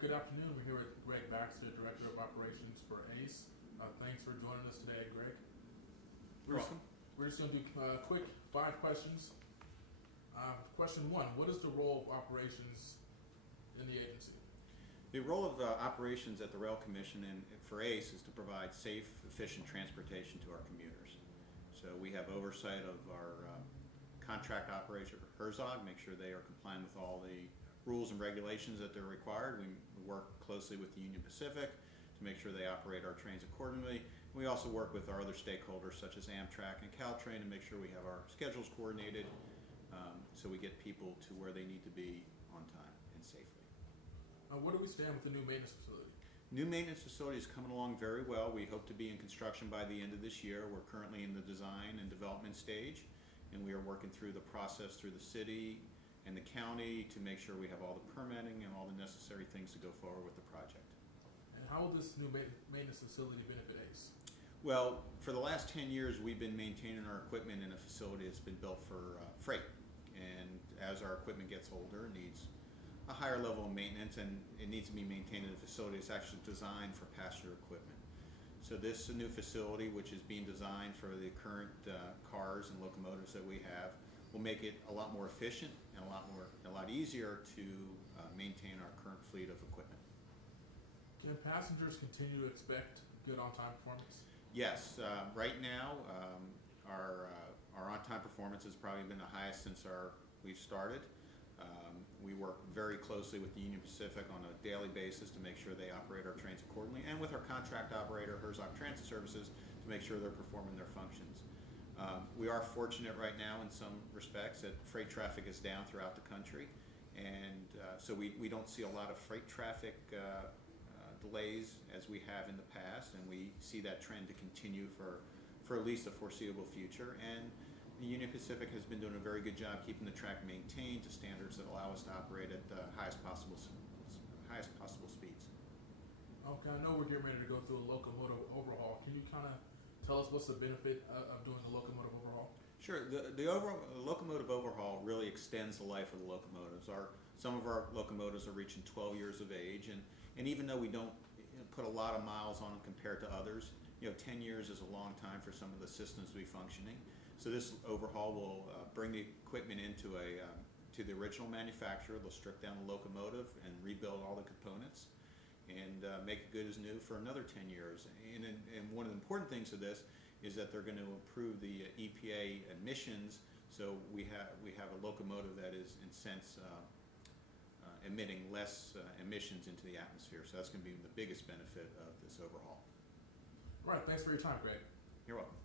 right, good afternoon. We're here with Greg Baxter, Director of Operations for ACE. Thanks for joining us today, Greg. We're just going to do quick 5 questions. Question 1, what is the role of operations in the agency? The role of operations at the Rail Commission and for ACE is to provide safe, efficient transportation to our commuters. So we have oversight of our contract operator, Herzog, make sure they are compliant with all the rules and regulations that they're required. We work closely with the Union Pacific to make sure they operate our trains accordingly. We also work with our other stakeholders such as Amtrak and Caltrain to make sure we have our schedules coordinated so we get people to where they need to be on time and safely. Where do we stand with the new maintenance facility? New maintenance facility is coming along very well. We hope to be in construction by the end of this year. We're currently in the design and development stage, and we are working through the process through the city and the county to make sure we have all the permitting and all the necessary things to go forward with the project. And how will this new maintenance facility benefit ACE? Well, for the last 10 years we've been maintaining our equipment in a facility that's been built for freight, and as our equipment gets older it needs a higher level of maintenance and it needs to be maintained in a facility that's actually designed for passenger equipment. So this new facility, which is being designed for the current cars and locomotives that we have, will make it a lot more efficient and a lot easier to maintain our current fleet of equipment. Can passengers continue to expect good on-time performance? Yes, right now our on-time performance has probably been the highest since we've started. We work very closely with the Union Pacific on a daily basis to make sure they operate our trains accordingly, and with our contract operator, Herzog Transit Services, to make sure they're performing their functions. We are fortunate right now in some respects that freight traffic is down throughout the country, and so we don't see a lot of freight traffic delays as we have in the past, and we see that trend to continue for at least the foreseeable future. And the Union Pacific has been doing a very good job keeping the track maintained to standards that allow us to operate at the highest possible speeds. Okay, I know we're getting ready to go through a locomotive overhaul. Can you kind of tell us what's the benefit of doing a locomotive overhaul? Sure. The locomotive overhaul really extends the life of the locomotives. Some of our locomotives are reaching 12 years of age, and even though we don't put a lot of miles on them compared to others, 10 years is a long time for some of the systems to be functioning. So this overhaul will bring the equipment into to the original manufacturer. They'll strip down the locomotive and rebuild all the components and make it good as new for another 10 years. And one of the important things of this is that they're going to improve the EPA emissions, so we have a locomotive that is, in a sense, emitting less emissions into the atmosphere. So that's going to be the biggest benefit of this overhaul. All right, thanks for your time, Greg. You're welcome.